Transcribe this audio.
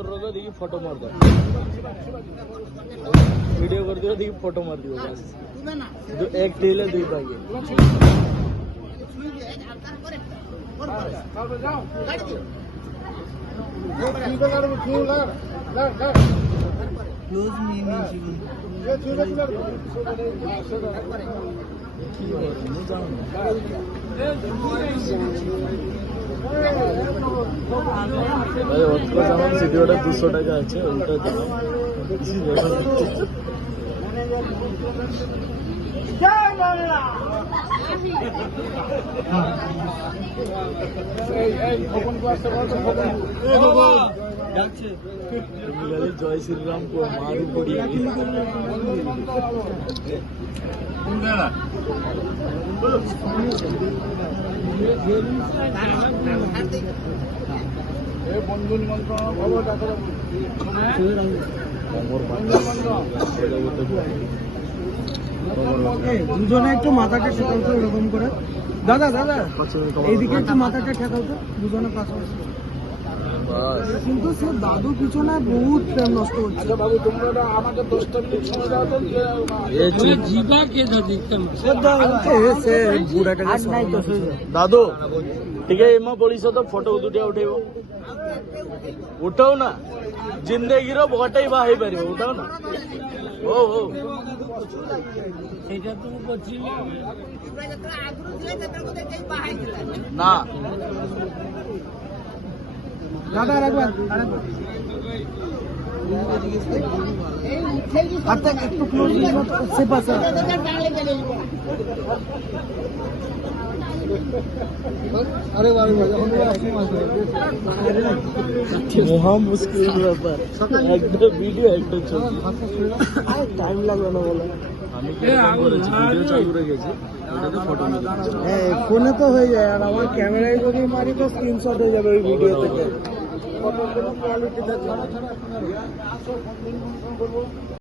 कर रहा था देखिए फोटो मार दो वीडियो कर दिया देखिए फोटो मार दियो बस जो एक तेल है दुई पागे সিটিওটা 200 টাকা আছে ওটা দাও জয় শ্রীরাম মারু পড়ি বন্ধু নিমন্ত্রণ খবর দুজনে একটু মাথাটা ঠেকাও এরকম করে দাদা দাদা এইদিকে একটু মাথাটা ঠেকাও তো দুজনে পাশাপাশি কিন্তু সে দাদু পিছনে বহুত প্রেম নষ্ট করছে বাবু তোমরা আমাকে 10টা মিনিট সময় দাও তো জিবা কে दादू ठीक है एमा बोलीस तो फोटो दुटिया उठेब उठाओ ना जिंदगी रो बटे बाही पार उठाओ ना ओ हो ना दादा একটু ক্লোজ সে পাশে আরে বাবা মহা মুশকিল ব্যাপার একটা ভিডিও একটা ছবি টাইম লাগবে না বলো আমি ভিডিও চালু রেখেছি ওটাতে ফটো নিতে হ্যাঁ ফোনে তো হয়ে যায় আর আমার ক্যামেরায় যদি মারি তো স্ক্রিনশট হয়ে যাবে ওই ভিডিও থেকে কত কোয়ালিটি